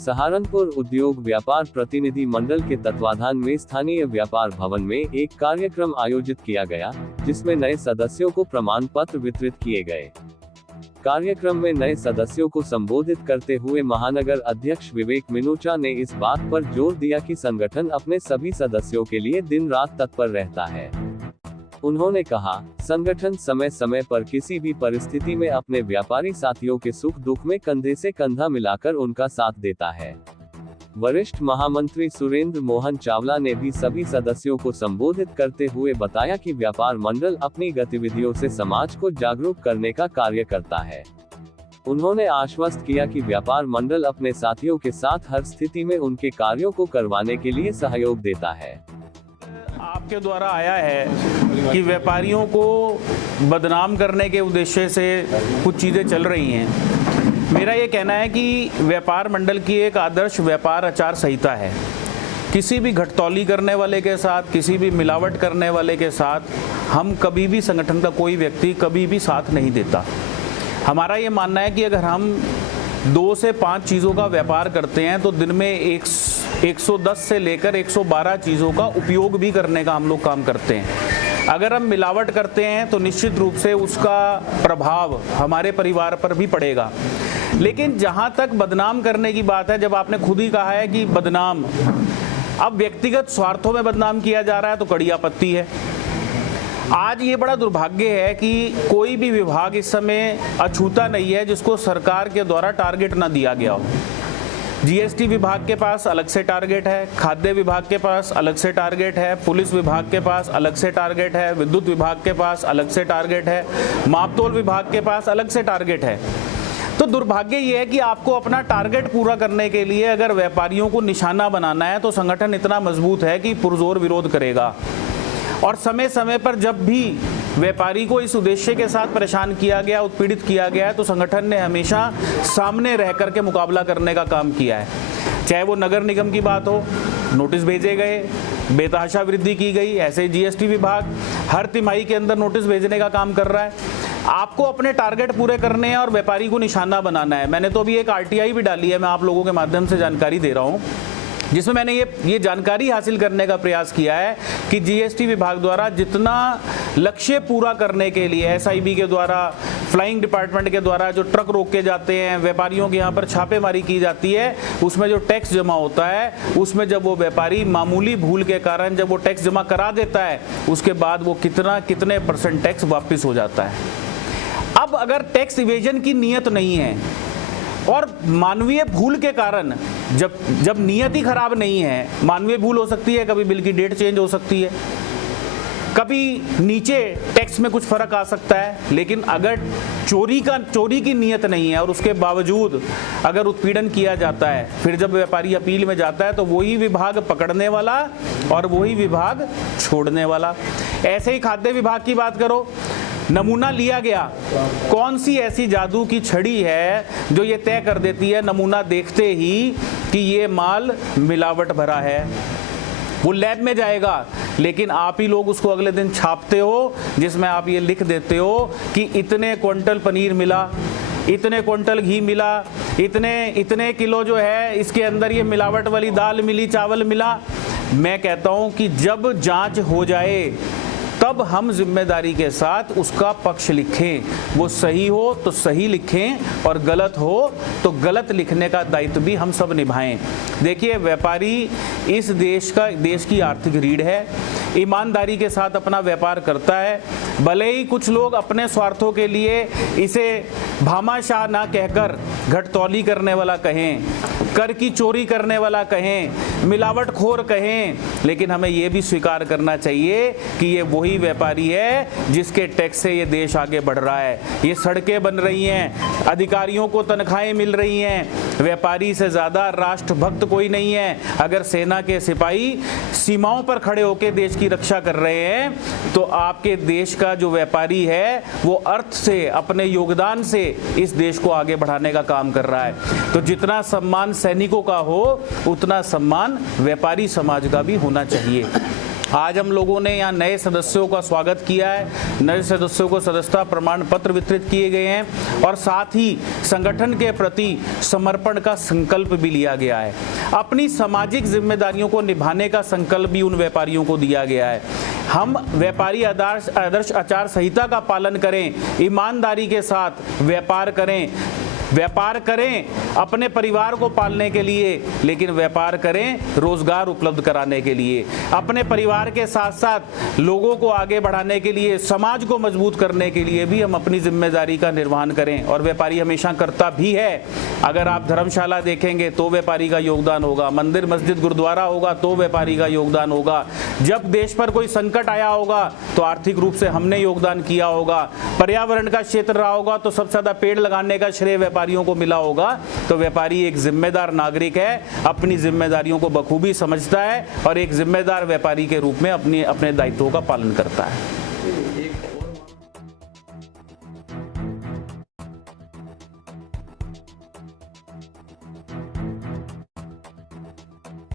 सहारनपुर उद्योग व्यापार प्रतिनिधि मंडल के तत्वाधान में स्थानीय व्यापार भवन में एक कार्यक्रम आयोजित किया गया, जिसमें नए सदस्यों को प्रमाण पत्र वितरित किए गए। कार्यक्रम में नए सदस्यों को संबोधित करते हुए महानगर अध्यक्ष विवेक मिनूचा ने इस बात पर जोर दिया कि संगठन अपने सभी सदस्यों के लिए दिन रात तत्पर रहता है। उन्होंने कहा, संगठन समय समय पर किसी भी परिस्थिति में अपने व्यापारी साथियों के सुख दुख में कंधे से कंधा मिलाकर उनका साथ देता है। वरिष्ठ महामंत्री सुरेंद्र मोहन चावला ने भी सभी सदस्यों को संबोधित करते हुए बताया कि व्यापार मंडल अपनी गतिविधियों से समाज को जागरूक करने का कार्य करता है। उन्होंने आश्वस्त किया कि व्यापार मंडल अपने साथियों के साथ हर स्थिति में उनके कार्यों को करवाने के लिए सहयोग देता है। आपके द्वारा आया है कि व्यापारियों को बदनाम करने के उद्देश्य से कुछ चीज़ें चल रही हैं। मेरा ये कहना है कि व्यापार मंडल की एक आदर्श व्यापार आचार संहिता है। किसी भी घटतौली करने वाले के साथ, किसी भी मिलावट करने वाले के साथ हम कभी भी, संगठन का कोई व्यक्ति कभी भी साथ नहीं देता। हमारा ये मानना है कि अगर हम 2 से 5 चीज़ों का व्यापार करते हैं तो दिन में 110 से लेकर 112 चीज़ों का उपयोग भी करने का हम लोग काम करते हैं। अगर हम मिलावट करते हैं तो निश्चित रूप से उसका प्रभाव हमारे परिवार पर भी पड़ेगा। लेकिन जहाँ तक बदनाम करने की बात है, जब आपने खुद ही कहा है कि बदनाम, अब व्यक्तिगत स्वार्थों में बदनाम किया जा रहा है तो कड़ी आपत्ति है। आज ये बड़ा दुर्भाग्य है कि कोई भी विभाग इस समय अछूता नहीं है जिसको सरकार के द्वारा टारगेट ना दिया गया हो। जीएसटी विभाग के पास अलग से टारगेट है, खाद्य विभाग के पास अलग से टारगेट है, पुलिस विभाग के पास अलग से टारगेट है, विद्युत विभाग के पास अलग से टारगेट है, मापतोल विभाग के पास अलग से टारगेट है। तो दुर्भाग्य ये है कि आपको अपना टारगेट पूरा करने के लिए अगर व्यापारियों को निशाना बनाना है तो संगठन इतना मजबूत है कि पुरजोर विरोध करेगा। और समय समय पर जब भी व्यापारी को इस उद्देश्य के साथ परेशान किया गया, उत्पीड़ित किया गया है, तो संगठन ने हमेशा सामने रह करके मुकाबला करने का काम किया है। चाहे वो नगर निगम की बात हो, नोटिस भेजे गए, बेतहाशा वृद्धि की गई, ऐसे जीएसटी विभाग हर तिमाही के अंदर नोटिस भेजने का काम कर रहा है। आपको अपने टारगेट पूरे करने हैं और व्यापारी को निशाना बनाना है। मैंने तो अभी एक आरटीआई भी डाली है, मैं आप लोगों के माध्यम से जानकारी दे रहा हूँ, जिसमें मैंने ये जानकारी हासिल करने का प्रयास किया है कि जीएसटी विभाग द्वारा जितना लक्ष्य पूरा करने के लिए एसआईबी के द्वारा, फ्लाइंग डिपार्टमेंट के द्वारा जो ट्रक रोके जाते हैं, व्यापारियों के यहाँ पर छापेमारी की जाती है, उसमें जो टैक्स जमा होता है, उसमें जब वो व्यापारी मामूली भूल के कारण जब वो टैक्स जमा करा देता है, उसके बाद वो कितने % टैक्स वापस हो जाता है। अब अगर टैक्स इवेजन की नीयत नहीं है और मानवीय भूल के कारण, जब नियत ही खराब नहीं है, मानवीय भूल हो सकती है, कभी बिल की डेट चेंज हो सकती है, कभी नीचे टैक्स में कुछ फर्क आ सकता है, लेकिन अगर चोरी की नियत नहीं है और उसके बावजूद अगर उत्पीड़न किया जाता है, फिर जब व्यापारी अपील में जाता है तो वही विभाग पकड़ने वाला और वही विभाग छोड़ने वाला। ऐसे ही खाद्य विभाग की बात करो, नमूना लिया गया, कौन सी ऐसी जादू की छड़ी है जो ये तय कर देती है नमूना देखते ही कि ये माल मिलावट भरा है। वो लैब में जाएगा, लेकिन आप ही लोग उसको अगले दिन छापते हो, जिसमें आप ये लिख देते हो कि इतने क्विंटल पनीर मिला, इतने क्विंटल घी मिला, इतने किलो जो है इसके अंदर ये मिलावट वाली दाल मिली, चावल मिला। मैं कहता हूं कि जब जांच हो जाए तब हम जिम्मेदारी के साथ उसका पक्ष लिखें। वो सही हो तो सही लिखें और गलत हो तो गलत लिखने का दायित्व भी हम सब निभाएं। देखिए, व्यापारी इस देश की आर्थिक रीढ़ है, ईमानदारी के साथ अपना व्यापार करता है। भले ही कुछ लोग अपने स्वार्थों के लिए इसे भामाशाह ना कहकर घटतौली करने वाला कहें, कर की चोरी करने वाला कहें, मिलावटखोर कहें, लेकिन हमें ये भी स्वीकार करना चाहिए कि ये वही व्यापारी है जिसके टैक्स से ये देश आगे बढ़ रहा है। ये सड़कें बन रही हैं, अधिकारियों को तनख्वाहें मिल रही हैं। व्यापारी से ज़्यादा राष्ट्रभक्त कोई नहीं है। अगर सेना के सिपाही सीमाओं पर खड़े होकर देश की रक्षा कर रहे हैं तो आपके देश का जो व्यापारी है वो अर्थ से, अपने योगदान से इस देश को आगे बढ़ाने का काम कर रहा है। तो जितना सम्मान सैनिकों का हो उतना सम्मान व्यापारी समाज का भी होना चाहिए। आज हम लोगों ने यहाँ नए सदस्यों का स्वागत किया है, नए सदस्यों को सदस्यता प्रमाण पत्र वितरित किए गए हैं और साथ ही संगठन के प्रति समर्पण का संकल्प भी लिया गया है। अपनी सामाजिक जिम्मेदारियों को निभाने का संकल्प भी उन व्यापारियों को दिया गया है। हम व्यापारी आदर्श आचार संहिता का पालन करें, ईमानदारी के साथ व्यापार करें अपने परिवार को पालने के लिए, लेकिन व्यापार करें रोजगार उपलब्ध कराने के लिए, अपने परिवार के साथ साथ लोगों को आगे बढ़ाने के लिए, समाज को मजबूत करने के लिए भी हम अपनी जिम्मेदारी का निर्वहन करें। और व्यापारी हमेशा करता भी है। अगर आप धर्मशाला देखेंगे तो व्यापारी का योगदान होगा, मंदिर मस्जिद गुरुद्वारा होगा तो व्यापारी का योगदान होगा, जब देश पर कोई संकट आया होगा तो आर्थिक रूप से हमने योगदान किया होगा, पर्यावरण का क्षेत्र रहा होगा तो सबसे ज्यादा पेड़ लगाने का श्रेय व्यापारियों को मिला होगा। तो व्यापारी एक जिम्मेदार नागरिक है, अपनी जिम्मेदारियों को बखूबी समझता है और एक जिम्मेदार व्यापारी के रूप में अपने दायित्वों का पालन करता है।